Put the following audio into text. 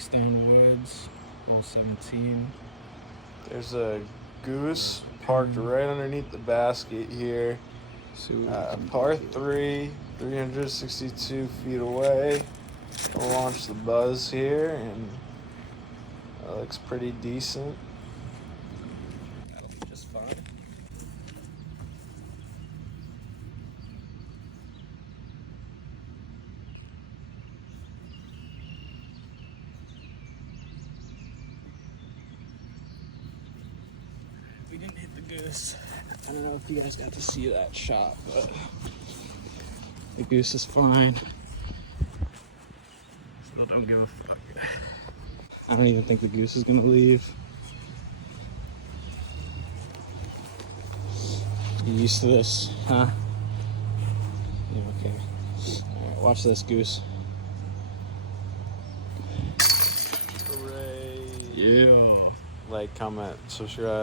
Greystone Woods, hole 17. There's a goose parked right underneath the basket here. Par 3, 362 feet away. I'll launch the buzz here, and that looks pretty decent. That'll be just fine. We didn't hit the goose. I don't know if you guys got to see that shot, but the goose is fine. Still don't give a fuck. I don't even think the goose is gonna leave. You used to this, huh? Yeah, okay. Alright, watch this, goose. Hooray. Yeah. Like, comment, subscribe.